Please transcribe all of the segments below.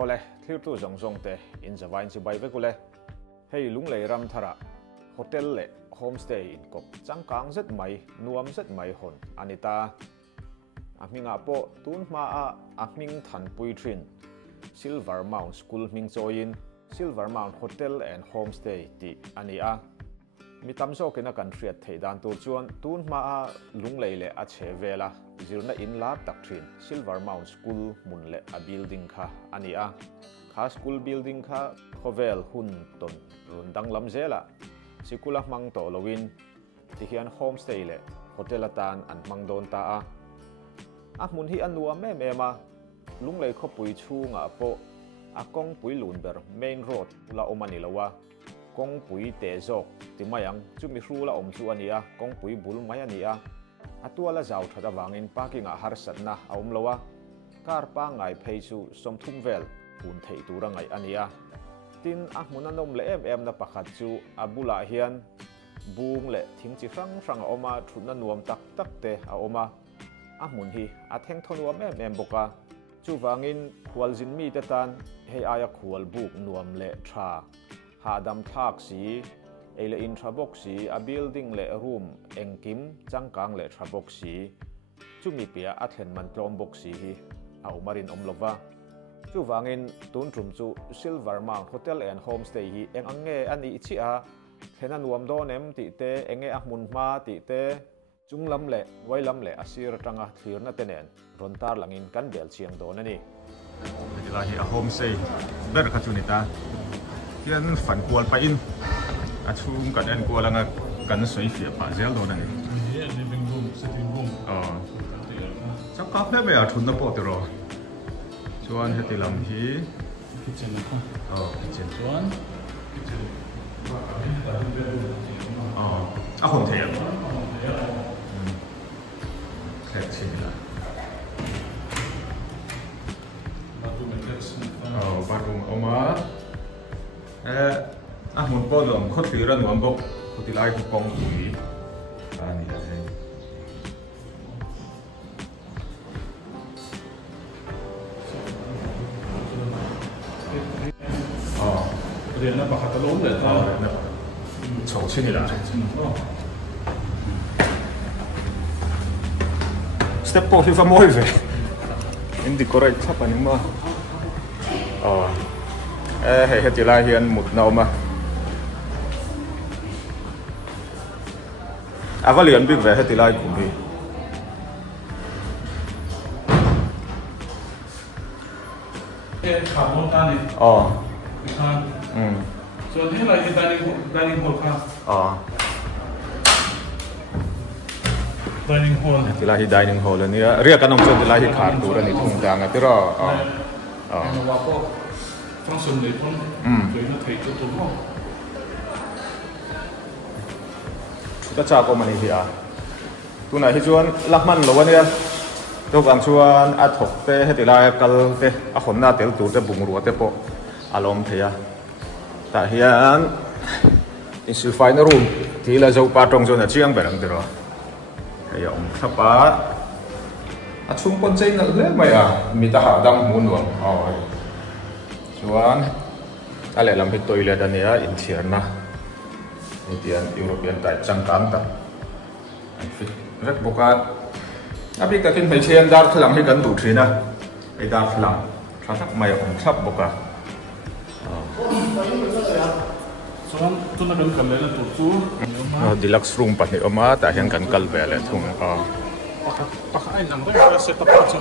Ole, clear tu zong te in Java in Sibai vekule. Hei lung lei ram thara hotel le homestay in kop changkang zet mai nuam zet mai hon anita ahminga po tun ma a ahming than pui thin Silver Mount School ming join Silver Mount Hotel and Homestay ti ania mitam so kena kan thriat theidan tur chuan tun ma a lung lei le a chevela zirna in la tak thin Silver Mount School mun le a building kha ania kha school building kha khovel hun ton rundang lam zela sikula mang to lowin ti hian homestay le hotel atan an mang don ta a mun hi anua me ma lung lei kho pui chunga po a kong pui lun ber main road la omani lawa kong pui te zok ti mayang chumi hru la om chu ania kong pui bul mai ania atuala zau thada wangin parking a har satna a om lawa kar pa ngai phei chu somthum vel hun thei tura ngai ania tin a hmunanom le em na pakhat chu abula hian bung le thingchi frang oma thutna nuam tak te a oma a hmun hi a theng thonuam em boka chu wangin khwal jin mi te tan hei aya khwal buk nuam le tha hadam thak si ele in thabok si a building le room engkim changkang le thabok si chumi pia a thlen man tlom bok si hi a umarin omlova chu wangin tun trum chu Silver Mount Hotel and Homestay hi eng ange ani chia thena nuam do nem ti te enge a hmun ma ti te chunglam le wailam le asir tanga thirna tenen rontar langin kan bel chiang do na ni dila hi a homestay ber kha chu ni ta hian fan kual pa in a chung kan en kualanga kan soi fia pa zel do na ni living room sitting room chắc các bé bây giờ thun nó bỏ từ rồi chuan heti lam hi kitchen kitchen chuan kitchen a hon thei kher chi la bathroom oma a hmun po lom khot thlir an nuam bok khoti lai khu kong ui ani la he Dia nak pakai telur le tak? Chou chi ni la. Step po hi fa moi ve. Indi korai thapa ni ma. Hei heti lai hian mut na oma. Avalian big ve heti lai kum hi. Kamu tadi. Ikan. So ini lagi dining hall kan? Dining hall. Tilahi dining hall ni. Ria kan om so tilahi khar tur ni thung tang atira. Wapo function ni pun. Jadi nak take tu mo. Kita cak ko mani dia. Tu na hi chuan lakman lo ania. Tok ang chuan a thok te hetilai kal te a khonna tel tur te bung ru te po alom thea ta hian in silfai na room ti la zo pa tong zo na chiang berang te ro hei om thapa a chung pon chei na le mai a mi ta ha dam mun nuam chuan a le lam hi toilet ania in thirna Indian European type changkang ta fit rek boka abi ka tin phei chen dar thlang hi kan du thina ei dar thlang thak mai om thap boka Soalnya tu nak kan kalau tu tu. Deluxe room pa ni oma ta hian kan kal vele thung pakai nang dah set up macam.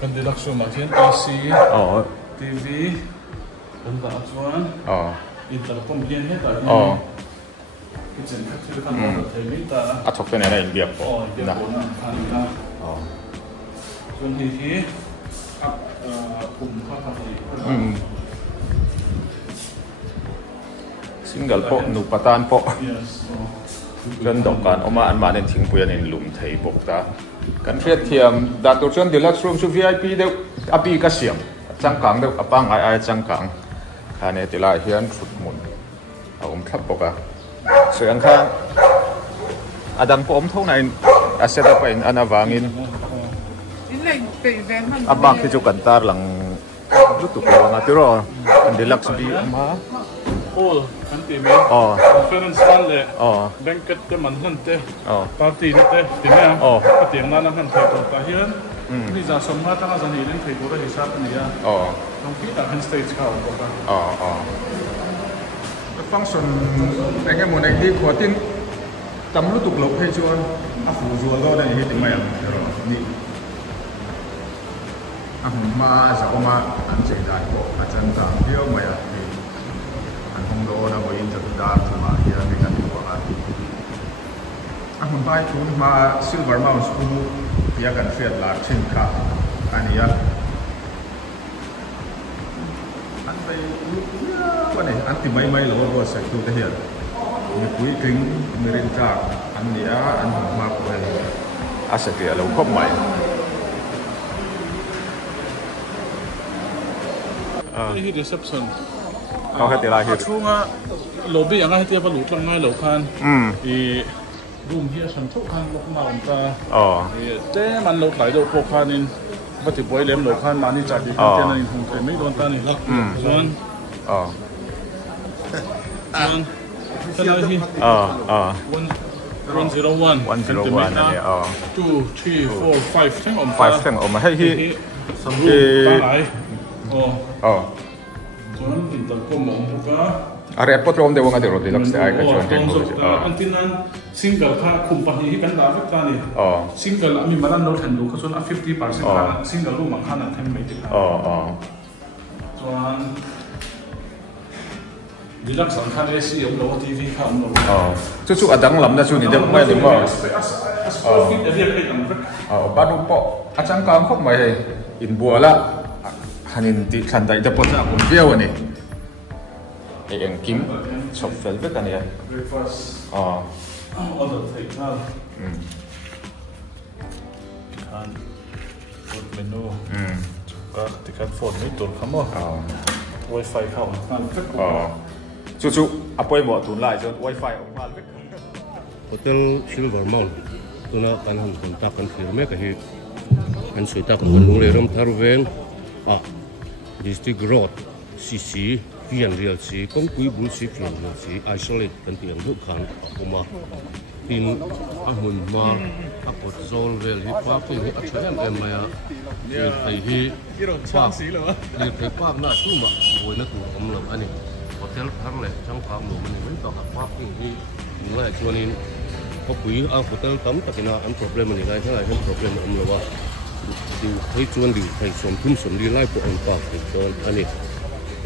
Kan deluxe room macam AC. TV. Dan tak cuan. Intercom dia ni tak. Kitchen kecil kan ada TV tak. Atok tu ni ada India po. Nah.ส่วนที่ปุ่มเข้าไปsingle po nu patan po ren dok kan oma an ma nen thing puyan in lum thei bok ta kan fiat thiam da tur chuan deluxe room su VIP deuh api ka siam changkang deuh apang ai changkang khane tilai hian thut mun a om thlap boka soang khan adang po om thau na in a set up in ana wangin abang ki chu kantar lang lutu ko nga tiro ang deluxe bi ama all anti me conference hall le banquet te man han te party te tinga tiang na han thai to ta hian ni za som ma ta za ni len thai to ra hisab ni ya tong pi ta han stage ka ko ka the functionenge mo nek di khuatin tam lu tuk lo phei chuan a fu zual lo da hi ti mai ni ma sa oma an chei dai ko a chan ta hiao mai a an hong lo na bo in chatu dar tu ma hi a ni kan ko a hun bai tu ma silver mouse ku ya kan fiat la chin kha ania an bai lu ko ne an ti mai mai lo bo sa tu te hian ni pui king ni rin ka an nia an ma ko a sa ti lo khop mai hi receptionเขาแค่ตีลายคือช่วงlobby อย่างไรที่ว่าหลุดลงง่ายหลุดคันรูมเฮียฉันทุกคันลงมาอุ่นตาแต่มันหลุดไหลโดนโคคันนี่ปฏิบัติเลี้ยงหลุดคันมานี่จัดดีคันเจนันคงจะไม่โดนตานี่ละส่วนขณะที่101 นี่2 3 4 5ทั้งอมมาให้ที่สมบูรณ์ตาไหลJuan pintar como muka. Are potrom de wonga de roti lakse ai ka chuan ten ko. Antinan single kha company hi kan da vek ta ni. Single ami maran no than lu ka chuan 50% ka single lu mang khan an them mai ti. Chuan deluxe an khan AC om lo TV kha om lo. Chu adang lam na chu ni de mai de mo. Fit area kai tam vek. Ba du po achang kam khop mai in bua la hanin ti khan dai da po cha kum viau ani e eng kim chop fel ve kan ya order take now kan food menu ka tikat phone ni tur khamo wifi khau kan chu apoi mo tun lai chon wifi ong mal ve hotel silver mount tuna kan han kontak kan phir me ka hi an soita kan lu le ram thar ven district road cc fian real si kong kui bul si fian real si isolate kan tiang du khan oma tin hmun ma pot zol vel hi pa pe hi acham em maya ni thai hi chang si lo ni thai pa na tu ma boi na tu om lo ani hotel thar le chang pa lo man men to pa pe hi ngai chuanin ko kui hotel tam takina an problem ni lai thai han problem om lo waดิวให้ชวนดิวให้สมทุ่มสมดีไล่ปอนปากติดตอนอันนี้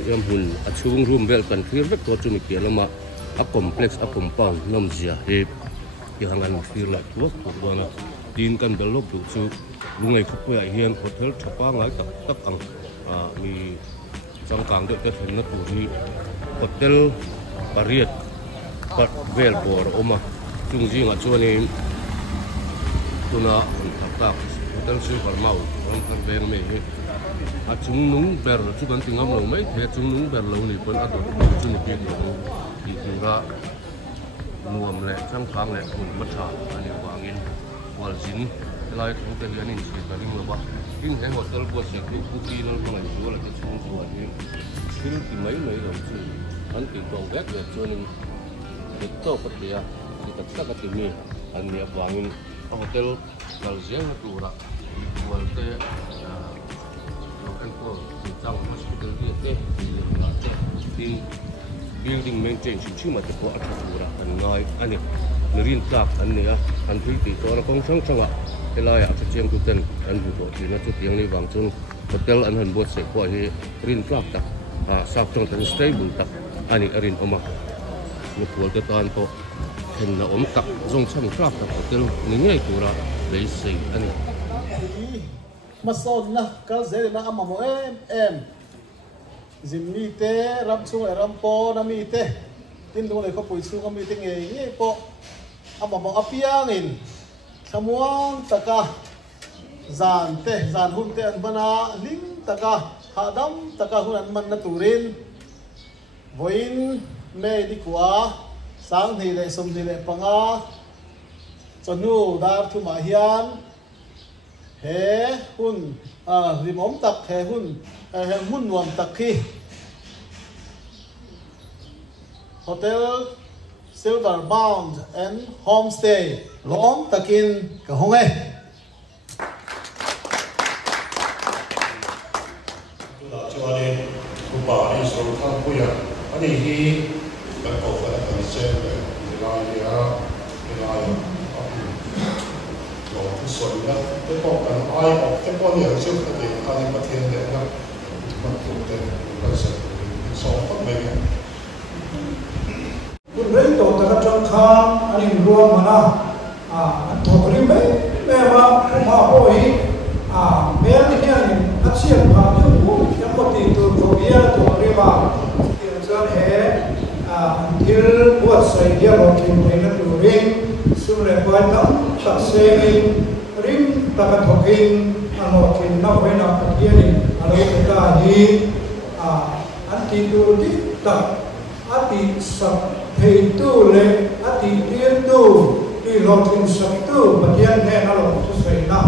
ยามหุ่นอัดช่วงรวมเวลกันเคลียร์เวกตัวจุนิเกียร์ละมาอัพคอมเพล็กซ์อัพคอมปานน้ำเสียเหตุอย่างนั้นเคลียร์ละตัวตัวนะดินกันเดลลบดูชูลุงไอ้ขับไปเฮียนโฮเทลชับป้าง่ายตักอังมีจังกลางเด็กเห็นนักตัวนี้โฮเทลปารีสปัดเวลบอร์ออกมาจุงจิงอัดชวนนี้ตัวน่ะหุ่นตักhotel silver mau on kan ber me a chung nung ber chu kan tingam lo mai the chung nung ber lo ni pon a do chu ni pi lo ti ra nuam le chang khang le hun ma tha ani wangin wal jin lai thong te hian in chi ring lo ba king he hotel bo se ku pi lo ma ni lo la ke chung chu ani sil ti mai lo chu an ti tong bek le chu ni to pa ti ya ti tak ka ti mi an ni wangin hotel kalziang na tura walte local ko sitang hospital dia tin building maintain chi ma te ko athura an ngai ani rin tak an ne an thui ti to ra kong sang sanga elai a cheng tu ten an bu to ti na chu tiang ni wang chung hotel an han bot se ko hi rin tak tak sa chong tan stable tak ani arin oma ni pol te tan to hen na om tak zong cham tak hotel ni ngai tura lấy gì anh mà son na cái gì na ama mo em zim mi te ram chung lại ram po na mi te tin đúng là có bụi chung mi te nghe po ama mo apiang in samuang taka zan hun te an bana ling taka hadam taka hun an man na turin voin me di kwa sang thì lại sum thì lại panga chanu dar thu ma hian he hun rimom tak he hun he mun nuam tak khi hotel silver bound and homestay lom takin ka honge la chuani kupa ni so thang puya ani hi kan ko fa kan se ni la ya lo tu so la te ko kan ai ok te ko ni chu ka de ka ni pa thien de na ma tu de ka se so pa meคุณเรื่องตัวตะกันจังคันอันนี้รวมมานะอันตัวนี้ไม่ว่าผู้มาโอ้ยแม้ที่นี่นักเสียงผ่านที่หูยังปกติตัวเขาเบี้ยตัวนี้ว่าที่เราจะเห็นที่บวชใส่เดียวเราคิดในนั้นตัวริงสุดเลยไปตั้งตัดเส้นริงตะกันทกินอันเราคิดนับไว้นับเยี่ยนี่อันเราจะได้ที่อันที่ตัวที่ตัดอันที่สับthầy tu lệ á thì tiên tu đi lọt thuyền sập tu và tiên nghe nó lọt cho sấy na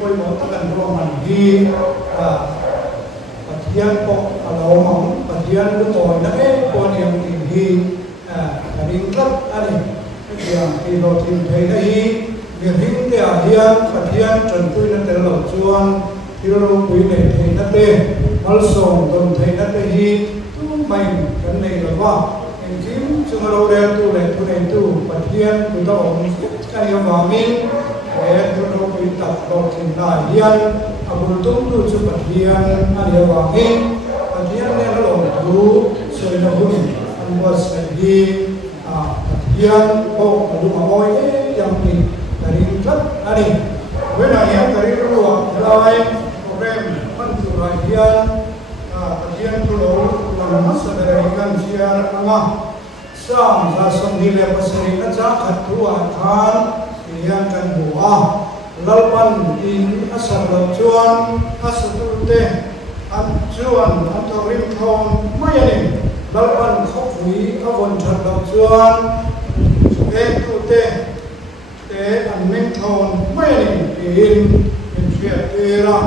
quay bỏ tất cả những màn ghi và tiên có lâu mỏng và tiên lúc ngồi nó hết có niềm tình ghi đi rất anh ấy thì lọt thuyền thầy đây việc hình để tiên và tiên trần quy nó tới lọt chuông thì nó quý để thầy nó tê mal sòng đồng thầy nó tê hi tu mình cái này là qua kim chúng ta đây tu này tu bát hiền tu đó cái yêu vào mình để tu đó quý tập đó thì là hiền abu tung tu chú bát hiền anh yêu vào mình bát hiền này nó lòng tu soi nó hùng anh buat segi bát hiền oh abu mawai yang ni dari klub ani với lại yang dari luar lai program penjualan hiền bát hiền tu đó là masa dari ikan siar angah sang ra sông đi lên bờ sông nó giá khát thua than thì anh cần bùa lalpan in asal chuan asal tu te an chuan an to rim thon mai ani lalpan khóc vui avon thật chuan em tu te an minh thon mai ani in chuyện tê ra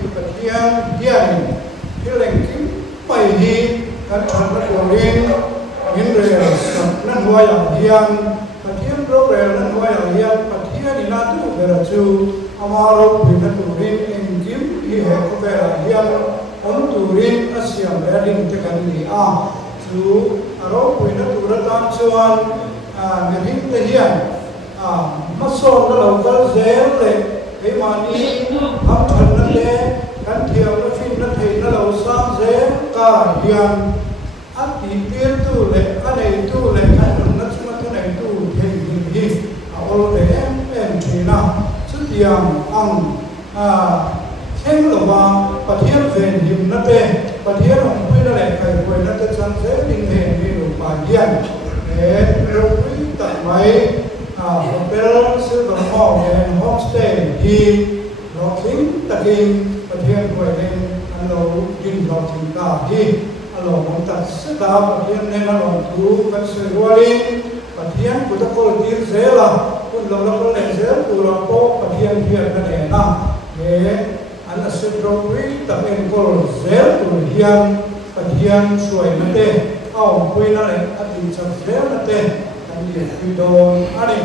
in bát hiền hiền cái lệnh kim bảy hi kan thật nó lên những người nên hoa yang hiền, phát hiện program nên hoa yang hiền, phát hiện đi nát tu về là chú, amaro bị nát tu rin, em kiếm đi hệ có về là hiền, ông tu rin Asia về đình te kan đi chú, aro bị nát tu ra tam chuan, người hình te hiền, mắt son nó lâu cái dễ lệ, cái mà đi hấp thận nó dễ, kan thiêu nó phim nó thấy nó lâu sang dễ cả hiền anh thì tiên tu lệ anh này tu lệ anh còn nó chúng ta này tu thành hình ôi để em chỉ nào xuất hiện thêm lovang và thiên về hình nó tê và thiên ông quy nó lại phải quay nó tới chân thế đình hệ đi đủ bài hiền để đâu quý tận mấy hotel silver bound and homestay đi nó kính tận hình và thiên quay lên anh đâu kinh nó thì cả đi alo mong tak sedap pathian nena long tu kan serwali pathian kuda kol dir zela kun lo lo le zel tu lo po pathian hian na ne na he an asedro wi tak en kol zel tu hian pathian suai na te au pui na le ati cham zel na te an di fi don ani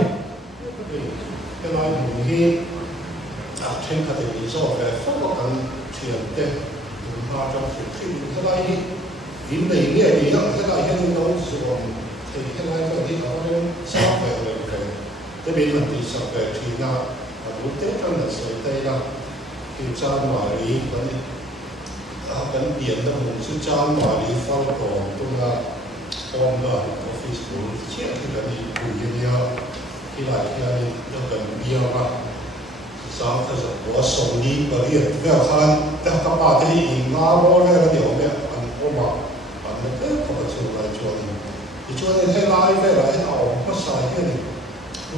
cái nói hi trên cái lý do về pháp luật an thiền te mà trong khi cái này điểm này nghĩa gì đó cái này hiện nay sử dụng thì hiện nay cái gì đó nó sao về cái cái bên mình thì sao về thì là quốc tế trong là sự tây là kiểm tra ngoại lý cái biển đó cũng kiểm tra ngoại lý phao cổ tôi là home là office của chiếc cái này cũng như nhau khi lại cái nó cần bia mà sao cái gì của sông đi và đi về khan các bạn thì ngã vào cái điều này anh có mà cái có cái chuyện là chuyện thì chuyện này hay lại về lại nào có sai cái này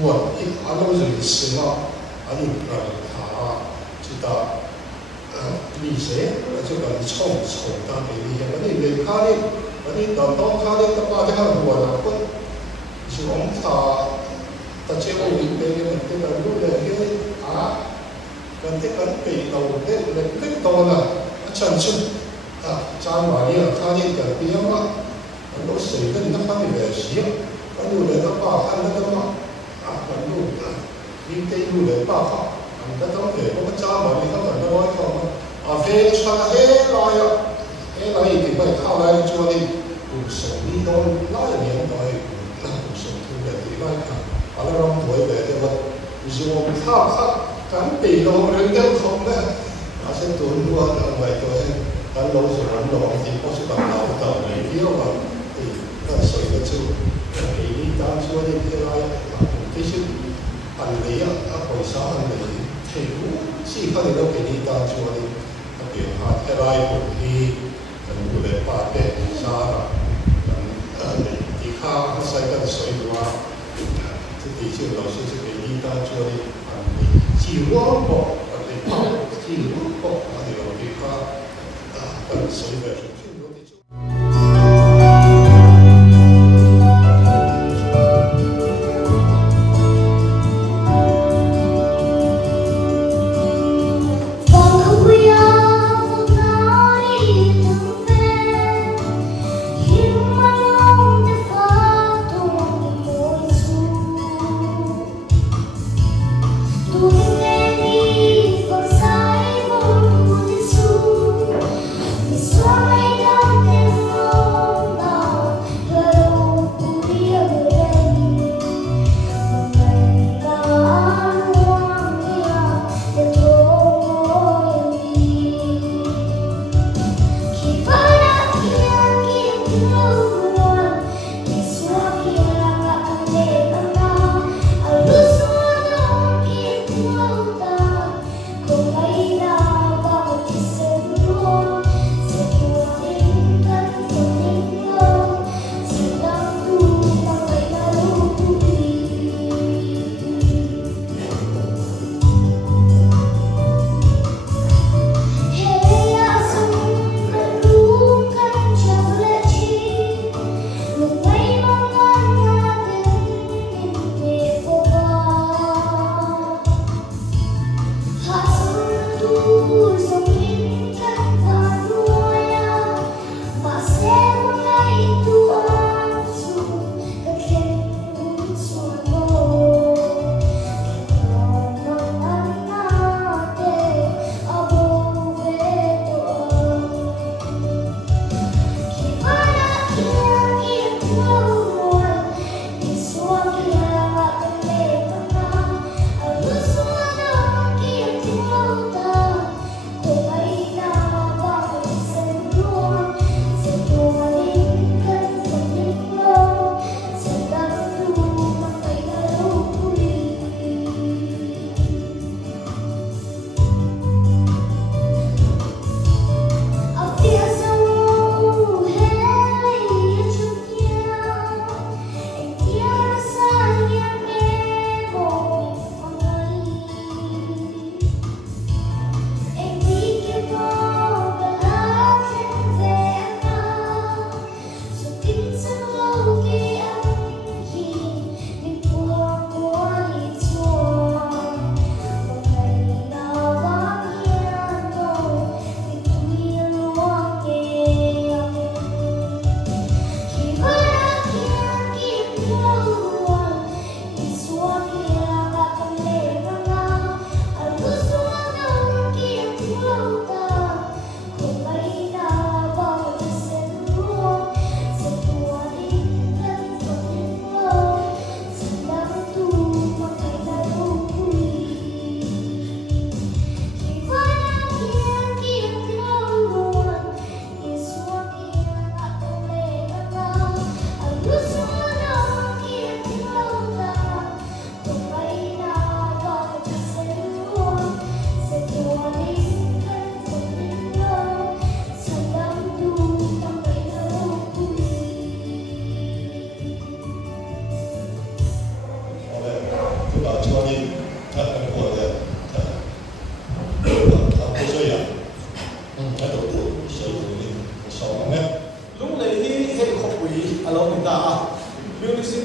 buồn ít anh đâu rồi xin nó anh là thà chúng ta lý sẽ là chúng ta冲ta给你cái này về khai đi cái này đào tạo khai đi các bạn thì hay buồn là cũng是我们他 ta chế ô in bên mình cái cần lúc này cái cần cái cần bị đầu cái lên cái đầu là chân chân trang mà đi là khai nhiên cái tiếng mà nó xảy ra nó phát hiện về xí cái lúc này nó bảo ăn nó đó cái lúc đi cái lúc này bảo họ cái đó để có cái trang mà đi nó cần nó nói thôi về cho nó hết rồi hết rồi thì phải thao lại cho đi cuộc sống đi đâu nói là nhiều rồi cuộc sống thu nhập thì nói ở đó làm tuổi về thì vật dùng thao khắc cắn bị lỗ rừng đeo không đấy sẽ tuôn luôn ở ngoài tuổi cắn lỗ rồi cắn lỗ thì có sự bằng đầu tàu này yếu mà thì nó xảy ra chịu thì đi tam xua đi cái này cái sự hành lý ở hồi sáng hành lý thì cũng chỉ có thể đâu cái đi tam xua đi cái việc hạt cái này cũng đi cần người để bảo vệ xa là thì khá sai cái sợi hoa thì chỉ là sự sự cái đi tam xua đi chỉ muốn bỏ cái chỉ muốn bỏ cái điều gì khá cần sợi về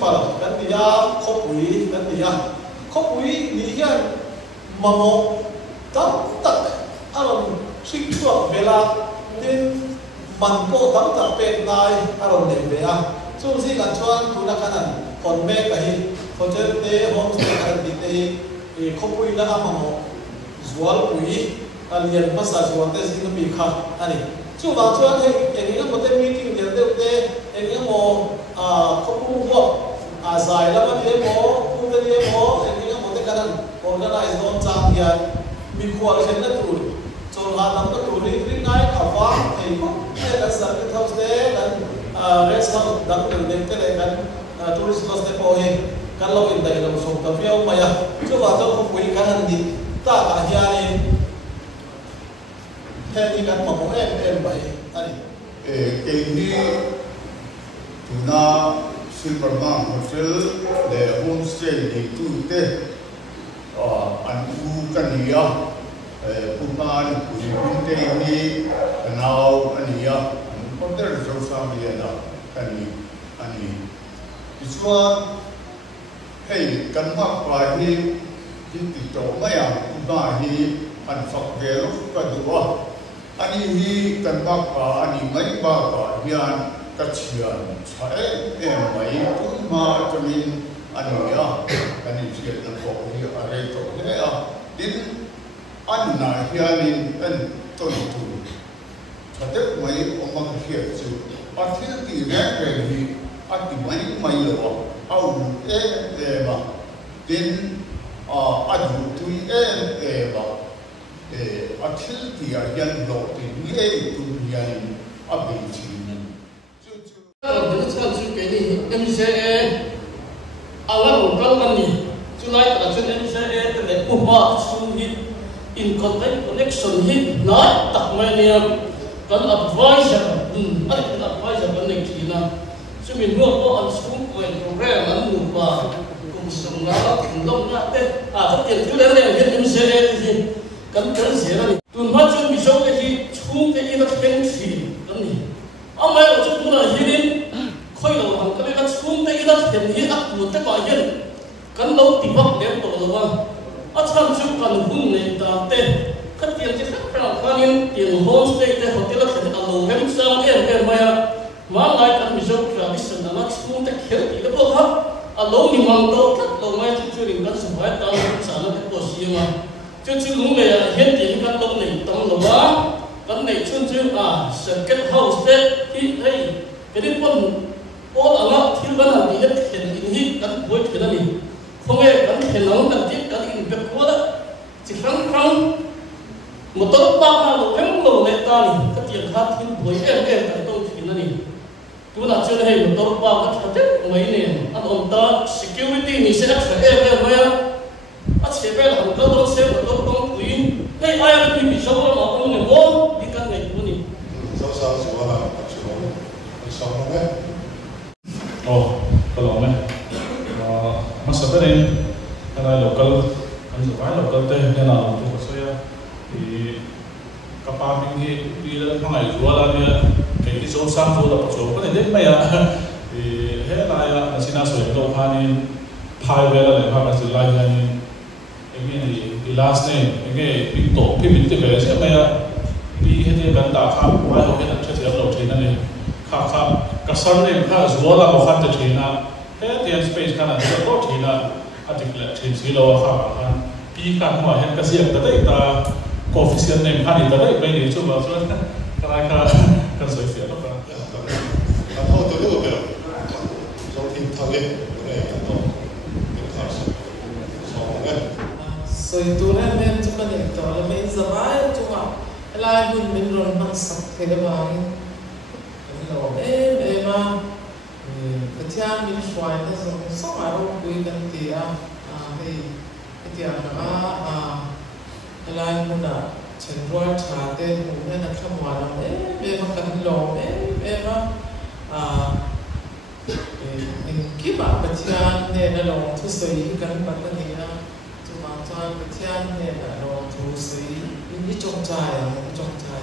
municipal kan dia khopui kan dia ni hian mamo tam tak aron sik chuak vela tin man ko tam tak pe nai aron nei ve a chu si kan chuan tuna kanan kon me ka hi hotel te homestay kan di te e khopui na mamo zual pui alian masa zual te sing mi kha ani chu ba chuan he engin mo te meeting del del te engin mo khopu ho a zai la ma te mo ku te le mo engin mo te kanan organize don chang ya mi khwal chen na tur chol ha nam ka tur ri ngai awa ei ko e ka sa ke house te kan rest house dang del del te le kan tourist house te po he kan lo in dai lo so ka fiao ma ya chu ba cho khopui kan han di ta ka hian Hẹn gặp một em vậy anh. Cái này tuna Silverman Hotel để homestay để tu te anh u cái này kuma anh cũng te ini nào anh ya còn there is also some ya cái này anh this one hey kan mak pa hi ti to mai ang ba hi anh phật về lúc cái đó anh hi kan bak pa ani mai ba pa hian ka chian chae em mai tu ma chamin ani ya ani chiat na ko hi are to le a din an na hianin an ton tu chate mai omang hiat chu a thil ti re re hi a ti mai lo au e ba din a du tu e ba a thil ti a yan lo ti nge tu yan a bi chi ni chu the chance to get in MCA ala ukal ani chulai ta chen MCA te le puma su hit in connection hit na tak mai ne kan advisor ani kan advisor kan ne kina chu min ho ko an school ko program an nu ba kum sung la kum dom na te a ta tiền tu le le MCA ti kan kan se ra ni tun ma chu mi so ke hi chung te i na pen thi kan ni amai lo chu na hi ni khoi lo ham ka le ka chung te i na pen hi a tu te ka yen kan lo ti bak le to lo wa a chan chu kan hun nei ta te ka tiền chi khak pra khan in tiền homestay te hotel a khen a lo hem sang em ma ya ma ngai kan mi so tradition na chung te kher ti le ko ha a lo ni mang to kat lo mai chu ring kan su ba ta sa na te ko si ma chứ lúng về hiện tiền căn lông này tông lông á căn này chuyên sẽ kết house đấy thì đây cái đi quân ô là ngã thì vẫn là hiện hiện hiện căn cuối thế này không nghe căn hiện nóng căn tiếp căn in việc quá đó chỉ khăng một tốp ba là một cái lông này ta này cái tiền khác thì cuối em cái tông thì này chúng ta chưa hay một tốp ba cái thật đấy mấy này anh ông ta security mình sẽ phải em mấy a che be la ko do se ko do kuin hey ai a bi so la ma on ne wo di kan ne tu ni so wa so me ka lo me ma sa be ana local an zo vai local te ne na tu ko so ya i ka pa bi hi bi la ma ai zo la ne ke di so sang so la so ko ne de me ya i he la ya na sina so lo ha ni phai ve la ne ha ka si la ya ni the last name again big to pivot the base maya bi hede kan ta kha wai ho ke cha cha lo thina ne kha ka san ne kha zola mo kha te thina he the space kana de ko thina article thin si lo kha kha pi ka ma he ka siak ta dai ta coefficient name kha ni ta dai be ni chu ba so ka soi fia lo ka ho to lo be so tin ta le rồi tôi nói em chúng ta để tỏ là mình giờ mãi chúng ạ lại mình rồi mang sạch thế mà lo em mà cái cha mình xoay nó rồi sống ở đâu quý cần tiền thì cái tiền nó lại mình đã chân rồi trả tiền mình nên là không hoàn làm em mà cần lo em mà mình kiếp à cái cha nên là lo thu sợi cần bắt cái này cho cái cha này là lo thu sợi những trồng trài à, trồng trài